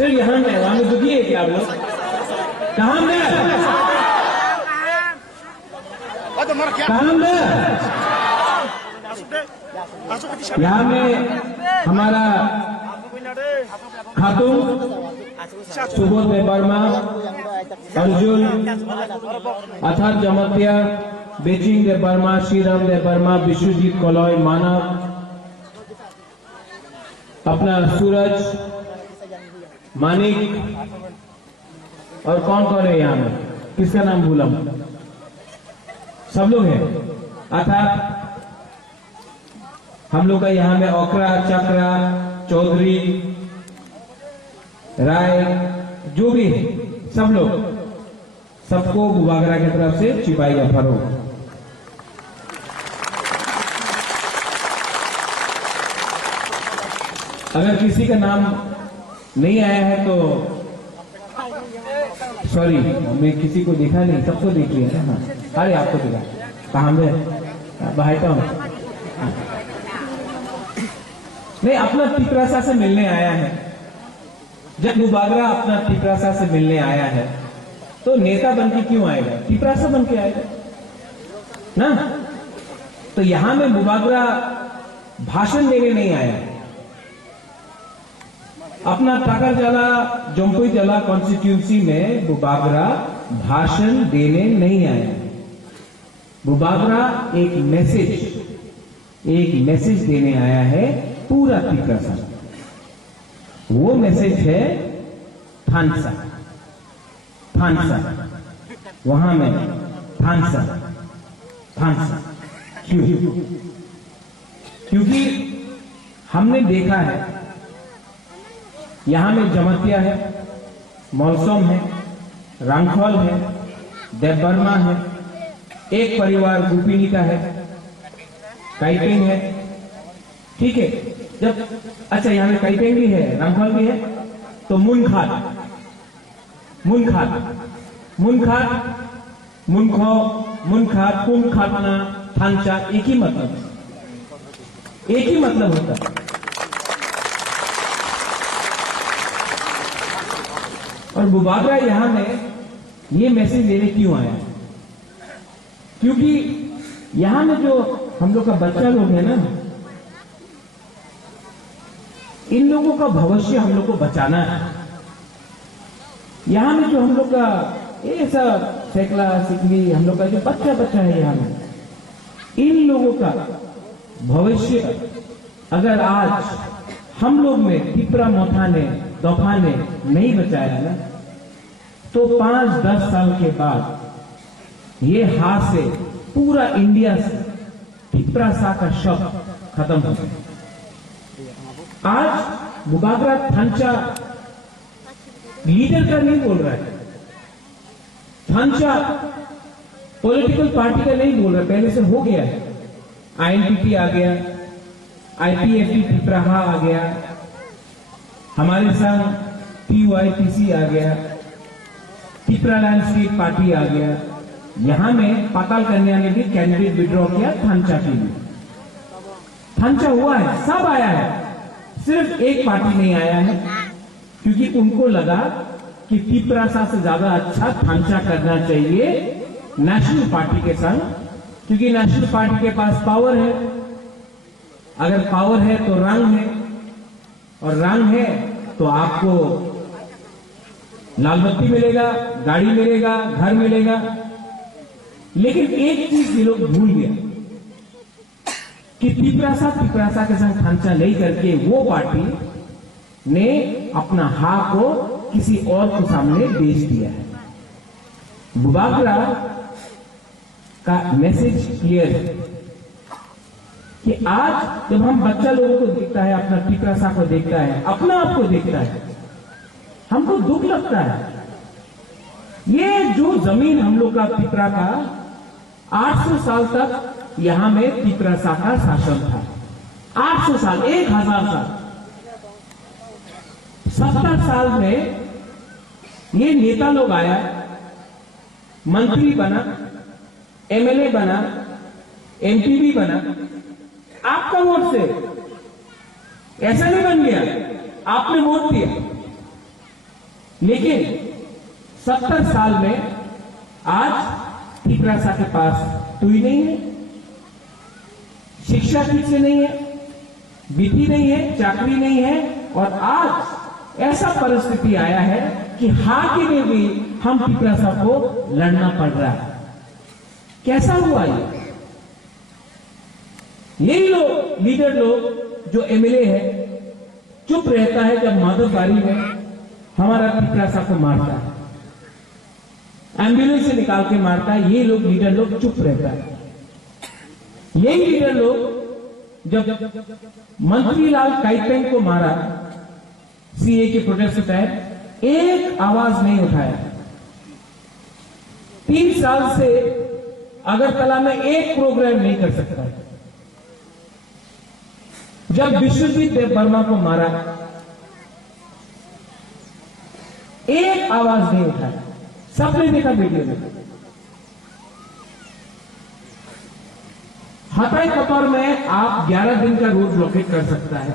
सिर्फ यहाँ में वहां में दुखी है क्या आप लोग? कहाँ में यहाँ में हमारा खातून सुबोध वर्मा, अर्जुन, अथर जमतिया, बेजिंग देव वर्मा, श्रीराम देव वर्मा, विश्वजीत कलॉय, मानव, अपना सूरज, मानिक और कौन कौन है यहाँ में? किसका नाम भूला? सब लोग हैं। अर्थात हम लोग का यहाँ में ओकरा, चक्रा, चौधरी, राय, जो भी है सब लोग, सबको बुबागरा की तरफ से चिपाई का फरोग। अगर किसी का नाम नहीं आया है तो सॉरी, मैं किसी को देखा नहीं, सबको देख लिया ना। हाँ, अरे आपको देखा, कहाँ में बहायता हूँ नहीं, अपना तिपरासा से मिलने आया है। जब बुबागरा अपना तिपरासा से मिलने आया है तो नेता बन के क्यों आएगा? तिपरासा बन के आएगा ना। तो यहां में बुबागरा भाषण देने नहीं आया, अपना टाकरजला, जम्पुईजला कॉन्स्टिट्यूंसी में बुबागरा भाषण देने नहीं आया। बुबागरा एक मैसेज देने आया है पूरा तिपरासा। वो मैसेज है थानसा, वहां में थानसा। क्यों? क्योंकि हमने देखा है यहां में जमतिया है, मौलसोम है, रांगखोल है, देव वर्मा है, एक परिवार गुपिनी का है, काइपेंग है, ठीक है। जब अच्छा यहाँ में काइपेंग भी है, रांगखोल भी है, तो मुनखात, कुंखातना, थानचा, एक ही मतलब होता है। और बुबागरा यहां में ये मैसेज देने क्यों आया? क्योंकि यहां में जो हम लोग का बच्चा लोग है ना, इन लोगों का भविष्य हम लोग को बचाना है। यहां में जो हम लोग का ये सब सेकला सिकली हम लोग का जो बच्चा है यहां में, इन लोगों का भविष्य अगर आज हम लोग में तिपरा मोथाने दफाने नहीं बचाया ना, तो 5-10 साल के बाद ये हाथ से पूरा इंडिया से तिपरासा का शब्द खत्म हो गया। आज बुबागरा थानचा लीडर का नहीं बोल रहा है, थानचा पॉलिटिकल पार्टी का नहीं बोल रहा, पहले से हो गया है। आईएनपीटी आ गया, आईपीएफटी तिपराहा आ गया, हमारे साथ पीवाईपीसी आ गया, तिपरा लैंडस्केप पार्टी आ गया। यहां में पाताल कन्या ने भी कैंडिडेट विड्रॉ किया थानचा के लिए। थानचा हुआ है, सब आया है, सिर्फ एक पार्टी नहीं आया है, क्योंकि उनको लगा कि तिपरासा से ज्यादा अच्छा थानचा करना चाहिए नेशनल पार्टी के संग, क्योंकि नेशनल पार्टी के पास पावर है। अगर पावर है तो रंग है, और रंग है तो आपको लाल बत्ती मिलेगा, गाड़ी मिलेगा, घर मिलेगा। लेकिन एक चीज ये लोग भूल गया कि तिपरासा के संग थानचा नहीं करके वो पार्टी ने अपना हा को किसी और के सामने बेच दिया है। बुबागरा का मैसेज क्लियर है कि आज जब हम बच्चा लोगों को देखता है, अपना तिपरासा को देखता है, अपना आप को देखता है, हमको दुख लगता है। ये जो जमीन हम लोग का तिपरा का 800 साल तक यहां में तिपरासा का शासन था। 800 साल, 1000 साल, 70 साल में ये नेता लोग आया, मंत्री बना, एमएलए बना, एमपी भी बना, आपका वोट से। ऐसा नहीं बन गया, आपने वोट दिया, लेकिन 70 साल में आज तिपरासा के पास टुई नहीं है, शिक्षा ठीक से नहीं है, विधि नहीं है, चाकरी नहीं है, और आज ऐसा परिस्थिति आया है कि हाके में भी हम तिपरासा को लड़ना पड़ रहा है। कैसा हुआ ये? यही लोग, लीडर लोग जो एमएलए है, चुप रहता है जब माधवबारी में हमारा तिपरासा को मारता है, एम्बुलेंस से निकाल के मारता है। ये लोग, लीडर लोग चुप रहता है। यही लीडर लोग जब मंत्रीलाल काइपेंग को मारा सीए के प्रोटेस्ट के तहत, एक आवाज नहीं उठाया। 3 साल से अगरतला में एक प्रोग्राम नहीं कर सकता। जब विश्वजीत देव वर्मा को मारा, एक आवाज नहीं उठाया। सबने देखा वीडियो में। हटाई कतौर में आप 11 दिन का रोड ब्लॉकेट कर सकता है।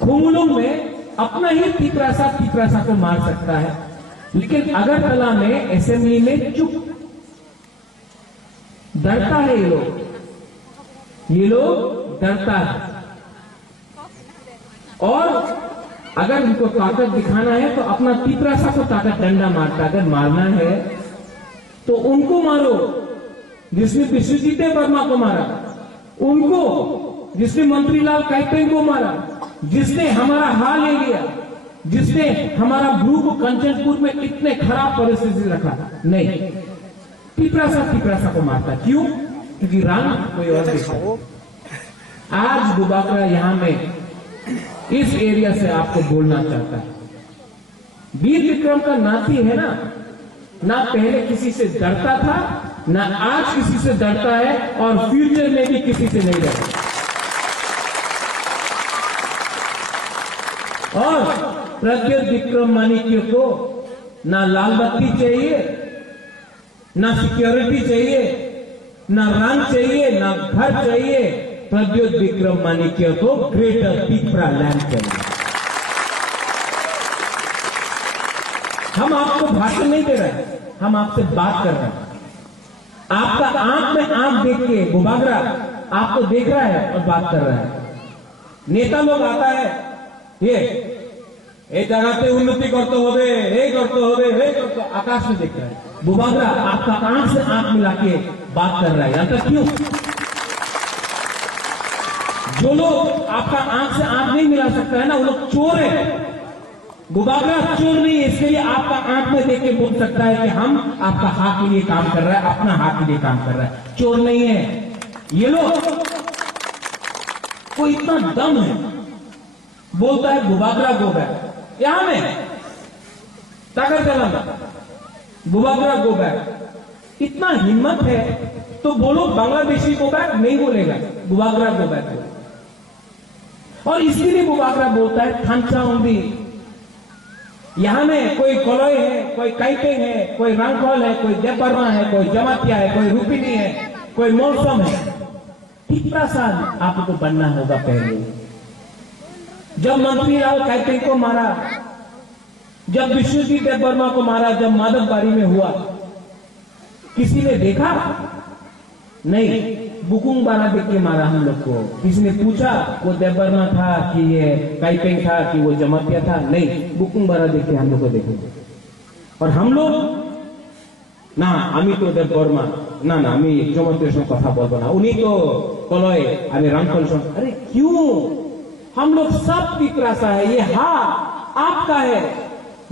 खुमलुंग में अपना ही तिपरासा को मार सकता है, लेकिन अगरतला में असेंबली में चुप। डरता है ये लोग डरता है। और अगर उनको ताकत दिखाना है तो अपना तिपरासा को ताकत डंडा मारता। अगर मारना है तो उनको मारो जिसने विश्वजीत वर्मा को मारा, उनको जिसने मंत्रीलाल काइपेंग को मारा, जिसने हमारा हाल ले लिया, जिसने हमारा ब्रू को कंचनपुर में इतने खराब परिस्थिति रखा। नहीं, तिपरासा को मारता। क्यों? क्योंकि रंग कोई और दिखा। आज बुबाकरा यहां में इस एरिया से आपको बोलना चाहता है, वीर विक्रम का नाती है ना पहले किसी से डरता था, ना आज किसी से डरता है, और फ्यूचर में भी किसी से नहीं डरता। और प्रज्ञोत विक्रम मानिक्य को ना लाल बत्ती चाहिए, ना सिक्योरिटी चाहिए, ना रंग चाहिए, ना घर चाहिए। प्रज्ञोत विक्रम मानिक्य को ग्रेटर तिपरा लैंड चाहिए। हम आपको भाषण नहीं दे रहे, हम आपसे बात कर रहे हैं। आपका आंख में आंख देख के बुबागरा आपको देख रहा है और बात कर रहा है। नेता लोग आता है, ये जगह उन्नति करते हो, आकाश में देख रहा है। बुबागरा आपका आंख से आंख मिला के बात कर रहा है। यहां तक क्यों? जो लोग आपका आंख से आंख नहीं मिला सकता है ना, वो लोग चोर है। बुबागरा चोर नहीं है, इसके लिए आपका आंख में देख के बोल सकता है कि हम आपका हक के लिए काम कर रहा है, अपना हक के लिए काम कर रहा है। चोर नहीं है ये लोग। कोई इतना दम है, बोलता है बुबागरा गो बैक। यहां में ताकत चला बुबागरा गो बैक, इतना हिम्मत है तो बोलो बांग्लादेशी गो बैक, नहीं बोलेगा, बुबागरा गो बैक। और इसलिए बुबागरा बोलता है थांचा उंदी। यहां में कोई कोलोई है, कोई काइपेंग है, कोई रंगकॉल है, कोई देवबर्मा है, कोई जमातिया है, कोई रूपिनी है, कोई मौसम है। कितना साल आपको बनना होगा पहले? जब मंत्रीलाल काइपेंग को मारा, जब विश्वजीत देवबर्मा को मारा, जब माधवबारी में हुआ, किसी ने देखा? नहीं। बुकुंग बारा देख के मारा हम लोग को। किसी ने पूछा वो देवबर्मा था कि ये काइपेंग था कि वो जमातिया था? नहीं, बुकुंग बारा देख के हम लोग को देखेंगे। और हम लोग ना आमी तो देवबर्मा ना आमी जमातियों से कथा बोलबो ना, उन्हीं तो कलोय आमी रामकल। अरे क्यों? हम लोग सब तिपरासा है। ये हाथ आपका है,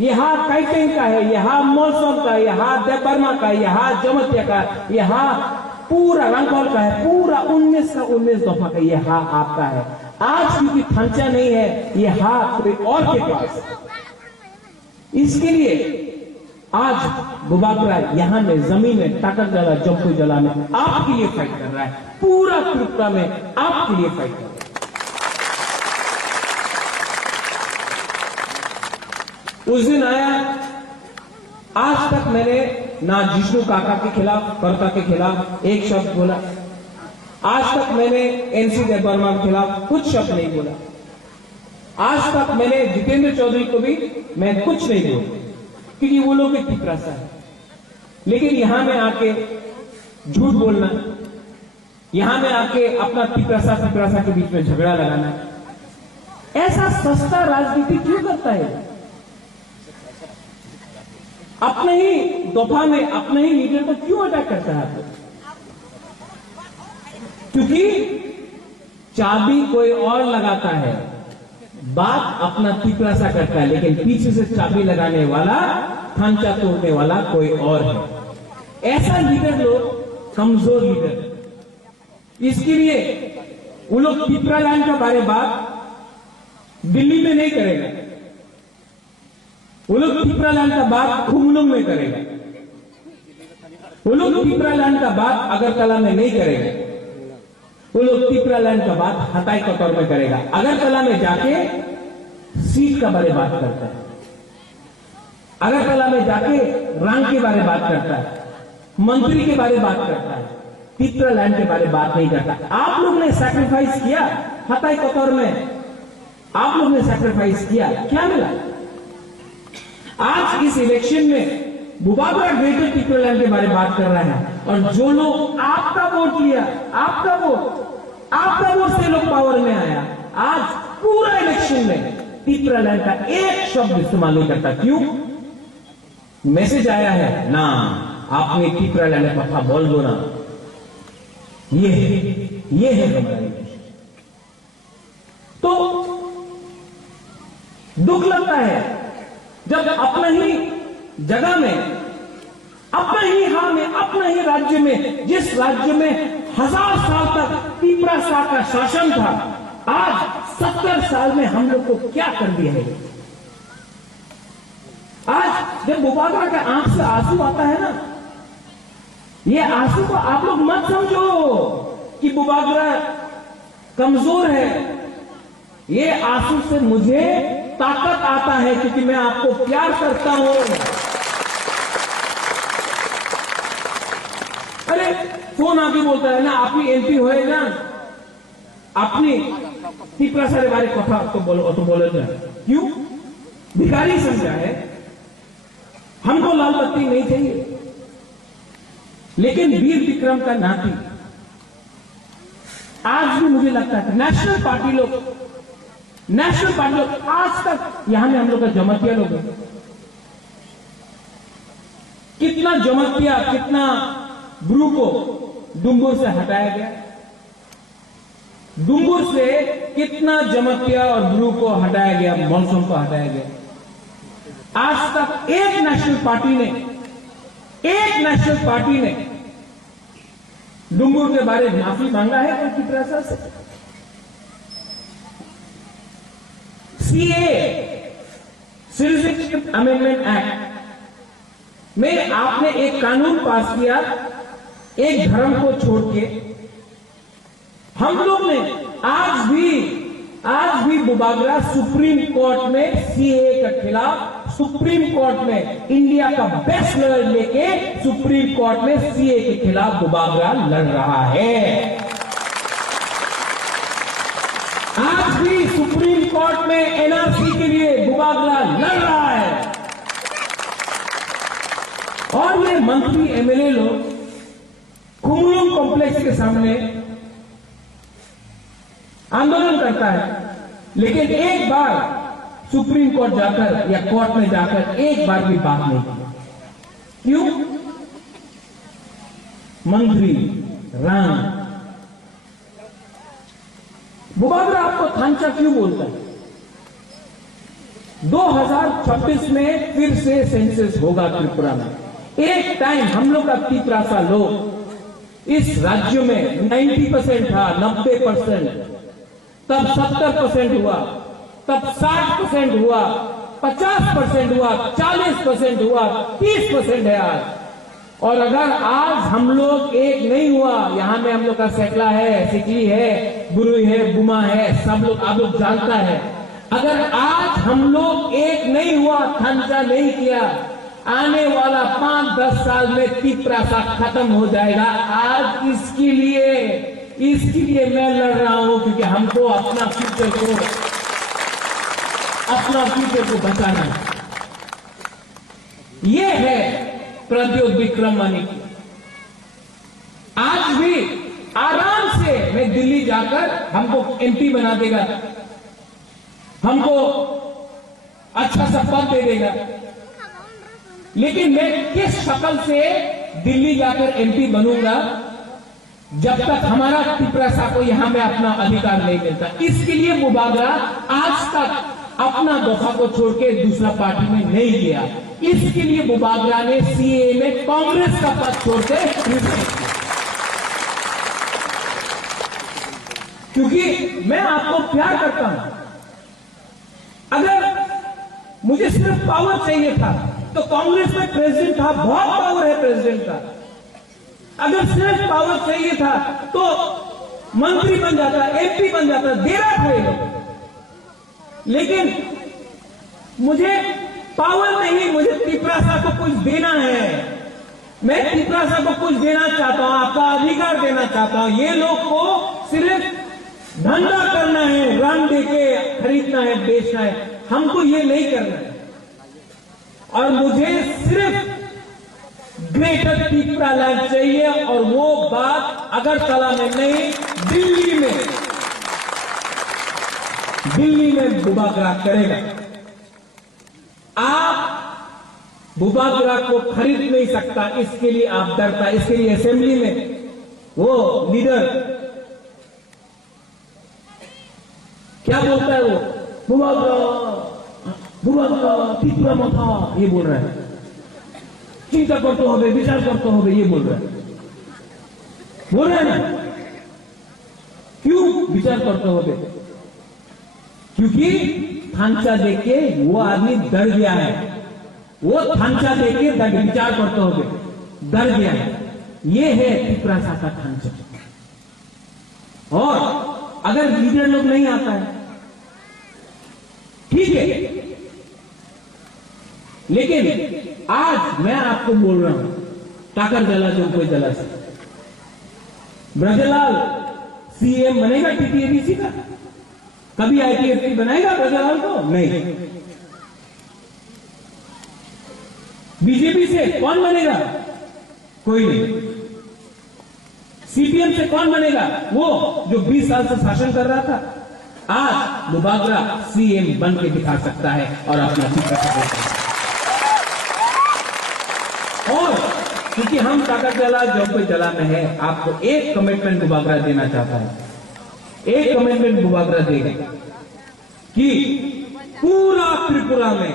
ये हाथ काइपेंग का है, ये हाथ मौसम का, ये हाथ देवबर्मा का, ये हाथ जमातिया का, ये हाथ पूरा रंगकॉल का है, पूरा 19 का 19 दफा का ये हाथ आपका है। आज क्योंकि थांचा नहीं है, ये हाथ कोई और के पास। इसके लिए आज बुबागरा यहां में जमीन में ताकत जला जम्पू जला में आपके लिए फाइट कर रहा है, पूरा त्रिपुरा में आपके लिए फाइट कर रहा है। उस दिन आया, आज तक मैंने ना जिष्णु काका के खिलाफ, कर्ता के खिलाफ एक शब्द बोला। आज तक मैंने एनसी देवबर्मा के खिलाफ कुछ शब्द नहीं बोला। आज तक मैंने जितेंद्र चौधरी को भी मैं कुछ नहीं बोला। क्योंकि वो लोग एक पिपरासा है। लेकिन यहां में आके झूठ बोलना, यहां में आके अपना पिपरासा के बीच में झगड़ा लगाना, ऐसा सस्ता राजनीति क्यों करता है? अपने ही दफा में अपने ही लीडर को क्यों अटैक करता है? क्योंकि चाबी कोई और लगाता है, बात अपना पिपरासा करता है, लेकिन पीछे से चाबी लगाने वाला, खांचा तोड़ने वाला कोई और है। ऐसा लीडर लोग कमजोर लीडर। इसके लिए वो लोग पिपरालैंड का बारे बात दिल्ली में नहीं करेगा, वो लोग पिपरालैंड का बात खुमलुंग में करेगा, वो लोग पिपरालैंड का बात अगरतला में नहीं करेगा, वो लोग पिपरालैंड का बात हताई कतौर में करेगा। अगरतला में जाके सीट का बारे बात करता है, अगरतला में जाके रंग के बारे बात करता है, मंत्री के बारे बात करता है, पिपरालैंड के बारे बात नहीं करता। आप लोग ने सैक्रिफाइस किया हताई कतौर में, आप लोग ने सैक्रिफाइस किया, क्या मिला? आज इस इलेक्शन में बुबागरा ग्रेटर पिपरालैंड के बारे में बात कर रहा है, और जो लोग आपका वोट लिया, आपका वोट से लोग पावर में आया, आज पूरा इलेक्शन में पिपरालैंड का एक शब्द इस्तेमाल नहीं करता। क्यों? मैसेज आया है ना, आपने पिपरालैंड का कथा बोल दो ना। ये है हमारा इलेक्शन। तो दुख लगता है जब अपना ही जगह में, अपना ही हाल में, अपना ही राज्य में, जिस राज्य में 1000 साल तक पिपरासा का शासन था, आज 70 साल में हम लोग को क्या कर दिया है? आज जब बुबागरा का आंख से आंसू आता है ना, ये आंसू को आप लोग मत समझो कि बुबागरा कमजोर है। ये आंसू से मुझे ताकत आता है, क्योंकि मैं आपको प्यार करता हूं। अरे फोन आके बोलता है ना, अपनी एमपी होएगा, अपनी पिपरासा के बारे कथा तो बोले ना। क्यों? भिखारी समझा है, हमको लाल बत्ती नहीं चाहिए। लेकिन वीर विक्रम का नाती आज भी मुझे लगता है नेशनल पार्टी लोग आज तक यहां में हम लोग का जमातिया लोग है, कितना जमातिया, कितना ब्रू को डुंगुर से हटाया गया, डुंगुर से कितना जमातिया और ब्रू को हटाया गया, मौसम को हटाया गया। आज तक एक नेशनल पार्टी ने डुंगुर के बारे में माफी मांगा है कोई पिपरासा से? सीए, सिटीजनशिप अमेंडमेंट एक्ट में आपने एक कानून पास किया, एक धर्म को छोड़ के। हम लोग ने आज भी बुबागरा सुप्रीम कोर्ट में सीए के खिलाफ, सुप्रीम कोर्ट में इंडिया का बेस्ट लॉयर लेके सुप्रीम कोर्ट में सीए के खिलाफ बुबागरा लड़ रहा है। आज भी सुप्रीम कोर्ट में एनआरसी के लिए बुबागरा लड़ रहा है। और ये मंत्री एमएलए लोग खुमलुंग कॉम्प्लेक्स के सामने आंदोलन करता है, लेकिन एक बार सुप्रीम कोर्ट जाकर या कोर्ट में जाकर एक बार भी बात नहीं की। क्यों? मंत्री राम बुबागरा आपको थांचा क्यों बोलता है? 2026 में फिर से सेंसस होगा त्रिपुरा में। एक टाइम हम लोग का पिपरासा लोग इस राज्य में 90% था, 90%, तब 70% हुआ, तब 60% हुआ, 50% हुआ, 40% हुआ, 30% है आज। और अगर आज हम लोग एक नहीं हुआ, यहां में हम लोग का सेकला है, सिकली है, बुरुई है, बुमा है, सब लोग आप लोग जानता है। अगर आज हम लोग एक नहीं हुआ, थांचा नहीं किया, आने वाला 5-10 साल में पिपरासा खत्म हो जाएगा। आज इसके लिए मैं लड़ रहा हूं, क्योंकि हमको अपना फ्यूचर को बचाना है। ये है प्रद्योत विक्रम मानिक। आज भी आराम से मैं दिल्ली जाकर हमको एमपी बना देगा, हमको अच्छा सा पद दे देगा, लेकिन मैं किस शक्ल से दिल्ली जाकर एमपी बनूंगा जब तक हमारा टिपरासा को यहां में अपना अधिकार नहीं मिलता। इसके लिए मुबागरा आज तक अपना दफा को छोड़ के दूसरा पार्टी में नहीं गया। इसके लिए मुबागरा ने सीए में कांग्रेस का पद छोड़ के रिजाइन किया, क्योंकि मैं आपको प्यार करता हूं। अगर मुझे सिर्फ पावर चाहिए था तो कांग्रेस में प्रेसिडेंट था, बहुत पावर है प्रेसिडेंट का। अगर सिर्फ पावर चाहिए था तो मंत्री बन जाता, एमपी बन जाता, दे रहा था ये लोग। लेकिन मुझे पावर नहीं, मुझे टिपरासा को कुछ देना है। मैं टिपरासा को कुछ देना चाहता हूं, आपका अधिकार देना चाहता हूं। ये लोग को सिर्फ धंधा करना है, रंग देके खरीदना है, बेचना है, हमको ये नहीं करना है। और मुझे सिर्फ ग्रेटर टिपरालैंड चाहिए, और वो बात अगरतला में नहीं, दिल्ली में बुबागरा करेगा। आप बुबागरा को खरीद नहीं सकता, इसके लिए आप डरता। इसके लिए असेंबली में वो लीडर क्या बोलता है, वो बुबागरा टिपरा मथा ये बोल रहा है, चिंता करते हो, विचार करते हो, ये बोल रहा है ना। क्यों विचार करते हो? क्योंकि थांचा देके वो आदमी डर गया है। वो थांचा देके विचार करते हो, डर गया है। ये है टिपरासा का थांचा। और अगर लीडर लोग नहीं आता है ठीक है, लेकिन आज मैं आपको बोल रहा हूं, टाकर जला जो कोई जला से ब्रजलाल सीएम बनेगा टीटीएबीसी का? कभी आईपीएफटी बनाएगा ब्रजलाल को? नहीं। बीजेपी से कौन बनेगा? कोई नहीं। सीपीएम से कौन बनेगा? वो जो 20 साल से शासन कर रहा था। आज मुबागरा सीएम बन के दिखा सकता है और अपना और क्योंकि हम ताकत जला जो कोई जला में है, आपको एक कमिटमेंट मुबागरा देना चाहता है। एक कमिटमेंट मुबागरा देगा कि पूरा त्रिपुरा में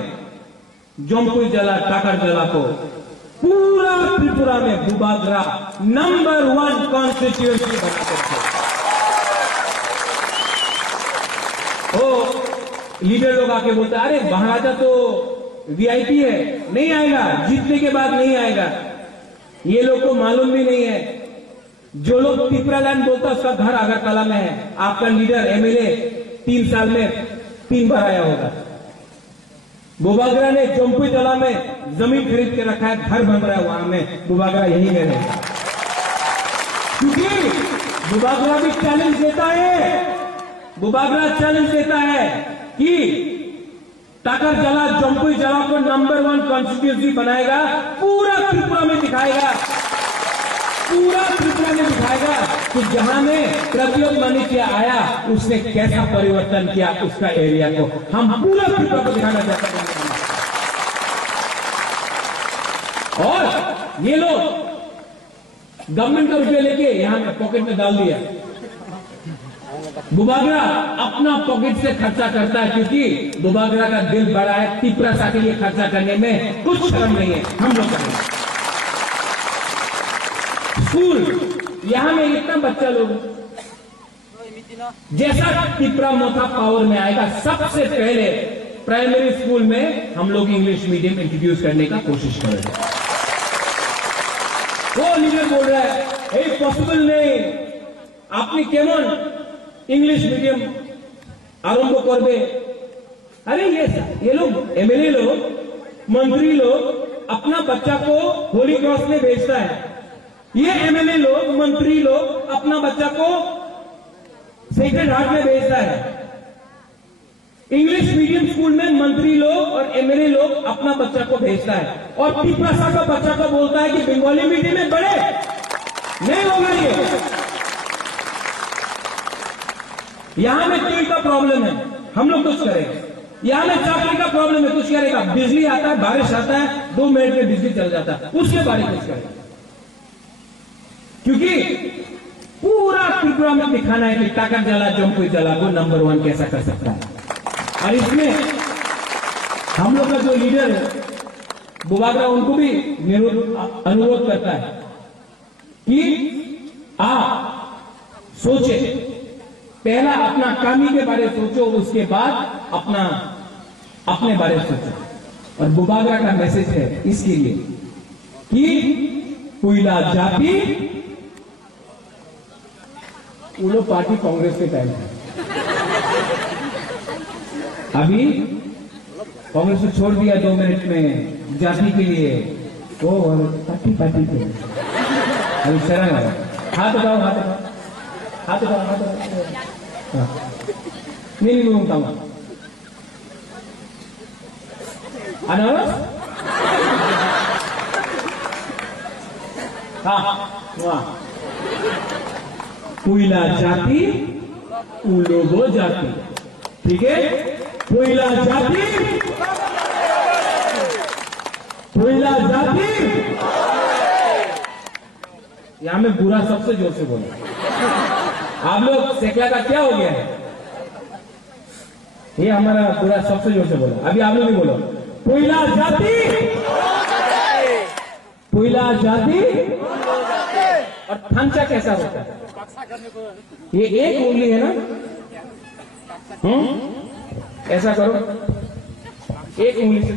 जोमपुई जला टाकर जला को पूरा त्रिपुरा में मुबागरा नंबर 1 कॉन्स्टिट्यूएंसी बना सकते। ओ लीडर लोग आके बोलते अरे महाराजा तो वीआईपी है, नहीं आएगा, जीतने के बाद नहीं आएगा। ये लोग को मालूम भी नहीं है। जो लोग टिपरालैंड बोलता है उसका घर अगरतला में है। आपका लीडर एमएलए 3 साल में 3 बार आया होगा। बुबागरा ने जोमपुई जला में जमीन खरीद के रखा है, घर बन रहा है वहां में, बुबागरा यही में रहेगा। क्योंकि बुबागरा भी चैलेंज देता है, बुबागरा चैलेंज देता है कि टाकर जला जोमपुई जला को नंबर 1 कॉन्स्टिट्यूएंसी बनाएगा, पूरा त्रिपुरा में दिखाएगा, पूरा त्रिपुरा में दिखाएगा कि जहां में प्रद्योत मानिक्य आया उसने कैसा परिवर्तन किया उसका एरिया को। हम पूरा त्रिपुरा को दिखाना चाहते हैं। और ये लोग गवर्नमेंट का रुपया लेके यहां पॉकेट में डाल दिया। बुबागरा अपना पॉकेट से खर्चा करता है, क्योंकि बुबागरा का दिल बड़ा है। टिपरासा के लिए खर्चा करने में कुछ शर्म नहीं है। हम लोग करेंगे स्कूल, यहां में इतना बच्चा लोग जैसा टिपरा मोथा पावर में आएगा, सबसे पहले प्राइमरी स्कूल में हम लोग इंग्लिश मीडियम इंट्रोड्यूस करने का कोशिश करेंगे। वो लीडर बोल रहा है पॉसिबल नहीं, आपने केमन इंग्लिश मीडियम आरंभ कर दे। अरे ये लोग एमएलए लोग, मंत्री लोग अपना बच्चा को होली क्रॉस में भेजता है। ये एमएलए लोग, मंत्री लोग अपना बच्चा को सेक्रेड हार्ट में भेजता है। इंग्लिश मीडियम स्कूल में मंत्री लोग और एमएलए लोग अपना बच्चा को भेजता है और पिपरासा का बच्चा को बोलता है कि बंगाली मीडियम में पढ़े, नहीं होगा ये। यहां में तेल का प्रॉब्लम है, हम लोग कुछ करेंगे। यहां में चाकरी का प्रॉब्लम है, कुछ करेगा। बिजली आता है, बारिश आता है, 2 मिनट में बिजली चल जाता है, उसके बारे में कुछ करेगा। क्योंकि पूरा त्रिपुरा में दिखाना है कि ताकत जला जमपुई जला को नंबर 1 कैसा कर सकता है। और इसमें हम लोग का जो लीडर है बुबागरा, उनको भी अनुरोध करता है कि आप सोचे, पहला अपना कामी के बारे में सोचो, उसके बाद अपने बारे में सोचो। और बुबागरा का मैसेज है इसके लिए कि कोयला जाति, वो लोग पार्टी कांग्रेस के टाइम है, अभी कांग्रेस को छोड़ दिया 2 मिनट में जाति के लिए, वो पार्टी के अभी शरण है। हाथ उठाओ, हाथ उठाओ, हाथ उठाओ, हाथ उठाओ। नहीं बोलूंगा अनारस, हाँ वाह, कोयला जाति उलोगो जाति, ठीक है। कोयला जाति, कोयला जाति। यहां में बुरा सबसे जोर से बोला। आप लोग सेकला का क्या हो गया है? ये हमारा बुरा सबसे जोर से बोला। अभी आप लोग भी बोलो, कोयला जाति, कोयला जाति। और थांचा कैसा होता है? ये एक उंगली है ना, ऐसा करो, एक उंगली से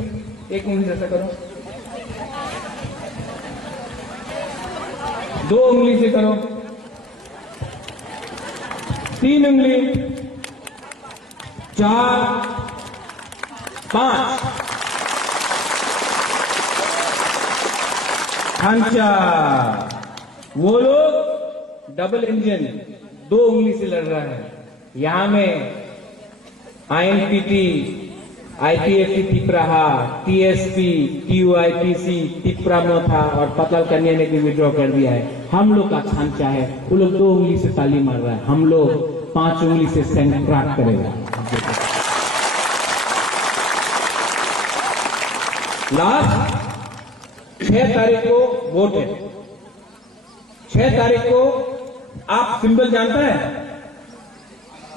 ऐसा करो, 2 उंगली से करो, 3 उंगली, 4, 5। खांचा, वो लोग डबल इंजन 2 उंगली से लड़ रहा है। यहां में आईएनपीटी, आईपीएफटी तिपराहा, टीएसपी, टीयूआईपीसी तिपरामोथा और पतल कन्या ने भी विड्रॉ कर दिया है। हम लोग का खांचा है, वो लोग 2 उंगली से ताली मार रहा है, हम लोग 5 उंगली से सेंट्राक करेगा। लास्ट 6 तारीख को वोट है। 6 तारीख को आप सिंबल जानता है?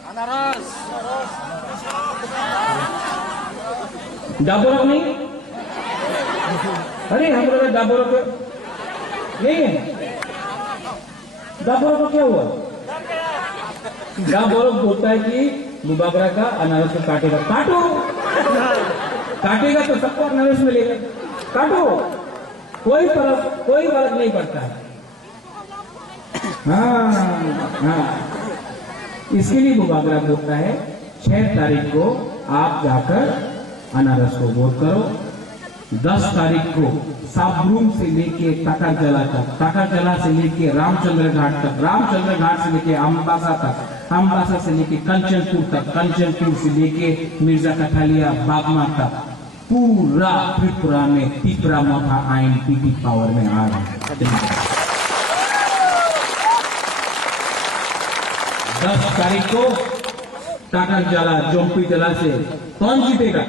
अनारस। डाबोरक नहीं? अरे हम लोग डाबोरक नहीं है। डाबोरक को क्या हुआ? डाबोरक बोलता है कि बुबागरा का अनारस को काटेगा। काटो, काटेगा तो सबको अनारस मिलेगा, काटो, कोई फर्क नहीं पड़ता है। हाँ, इसके लिए बुबागरा बोलता है 6 तारीख को आप जाकर अनारस को वोट करो। 10 तारीख को साबरूम से लेके टाकाजला तक, टाकाजला से लेके रामचंद्र घाट तक, रामचंद्र घाट से लेके अम्बासा तक, अम्बासा से लेके कंचनपुर तक, कंचनपुर से लेके मिर्जा कठालिया बागमा तक, पूरा त्रिपुरा में तिपरामोथा आईएनपीटी पावर में आ रहा है। 10 तारीख को टाकाजला जोम्पी जला से कौन जीतेगा?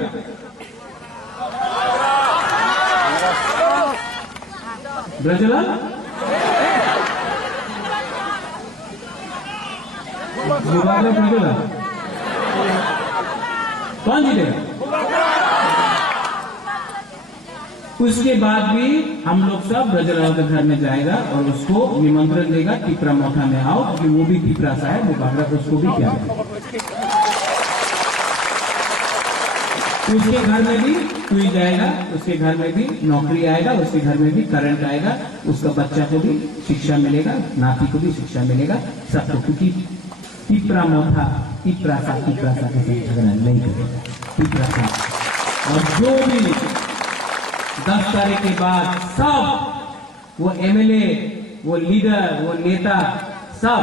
ब्रजला, बुबागरा, ब्रजला, कौन जीतेगा? उसके बाद भी हम लोग सब ब्रजलाल के घर में जाएगा और उसको निमंत्रण देगा, तिपरामोथा में आओ, क्योंकि वो भी तिपरासा है, बुबागरा उसको भी क्या है। उसके घर में भी कोई जाएगा, उसके घर में भी नौकरी आएगा, उसके घर में भी करंट आएगा, उसका बच्चा को भी शिक्षा मिलेगा, नाती को भी शिक्षा मिलेगा, सबको। क्योंकि तिपरामोथा तिपरासा के साथ झगड़ा नहीं करेगा, तिपरासा। और जो भी 10 तारीख के बाद सब वो एमएलए, वो लीडर, वो नेता सब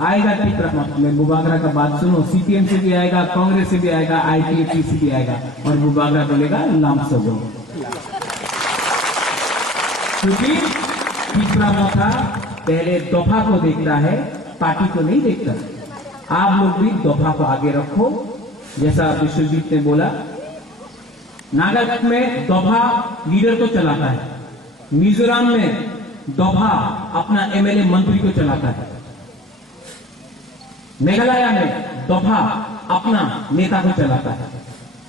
आएगा टिकरा में मुबागरा का बात सुनो, सीपीएम से भी आएगा, कांग्रेस से भी आएगा, आईपीएफटी से भी आएगा, और मुबागरा बोलेगा लाम सबो, क्योंकि टिकरा मोथा पहले दफा को देखता है, पार्टी को नहीं देखता। आप लोग भी दफा को आगे रखो, जैसा विश्वजीत ने बोला। नागालैंड में दफा लीडर को चलाता है, मिजोरम में दफा अपना एमएलए मंत्री को चलाता है, मेघालय में दफा अपना नेता को चलाता है,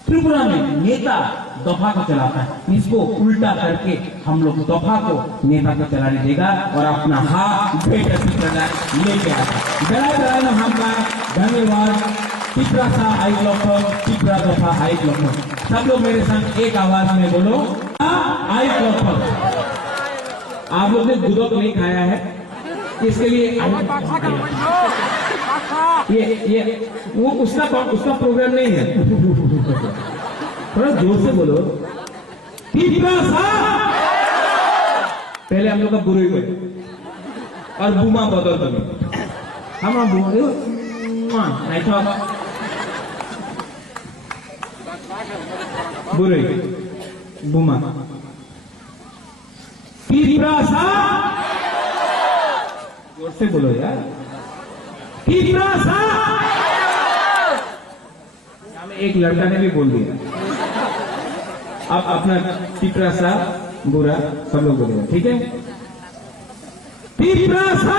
त्रिपुरा में नेता दफा को चलाता है। इसको उल्टा करके हम लोग दफा को नेता को चलाने देगा और अपना हाथ लेके आएगा। हम धन्यवाद। टिकरा सा आई लोग, टिकरा दफा आई लोग, सब लोग मेरे साथ एक आवाज में बोलो, आई लोग। आप लोग ने गुदक नहीं खाया है, इसके लिए ये वो उसका प्रोग्राम नहीं है। थोड़ा जोर से बोलो, पहले हम लोग का बुरे हुए और बुमा बदल बने, हम बुरे बुमा जोर से बोलो यार, एक लड़का ने भी बोल दिया। अब अपना टिकरा सा बुरा सब लोग बोलेगा, ठीक है? टिकरा सा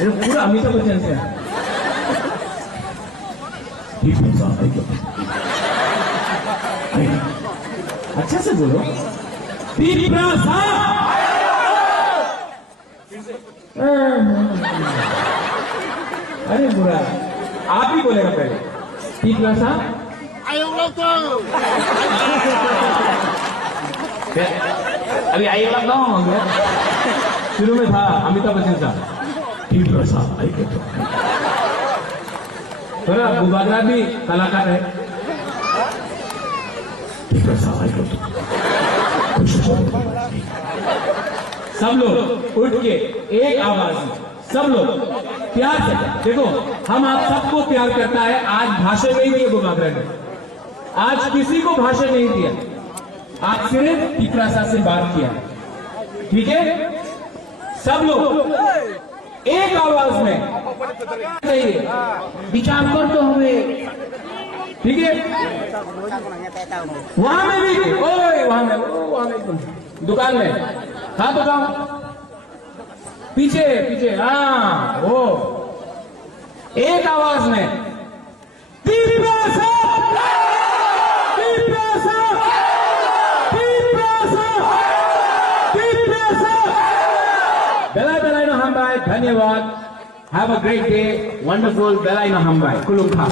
पूरा अमिताभ बच्चन से अच्छा से बोलो, अरे बुरा आप ही बोलेगा पहले, टिकरा सा अभी आई लॉकडाउन हो गया, शुरू में था अमिताभ बच्चन साहब, टिकरा सा आई थोड़ा मुबागरा भी कलाकार है, टिकरा सा आई सब लोग उठ के एक आवाज में, सब लोग प्यार से देखो, हम आप सबको प्यार करता है। आज भाषण नहीं दिए मुबागरा ने, आज किसी को भाषण नहीं दिया, आज सिर्फ टिकरा सा से बात किया, ठीक है? सब लोग एक आवाज में चाहिए, विचार कर तो हमें, ठीक है? वहां में भी, ओए वहां में दुकान में, हाँ तो जाओ पीछे पीछे, हाँ वो एक आवाज में, बेलाई no hambai, धन्यवाद, have a great day, wonderful, बेलाई no hambai, कुलुम खा।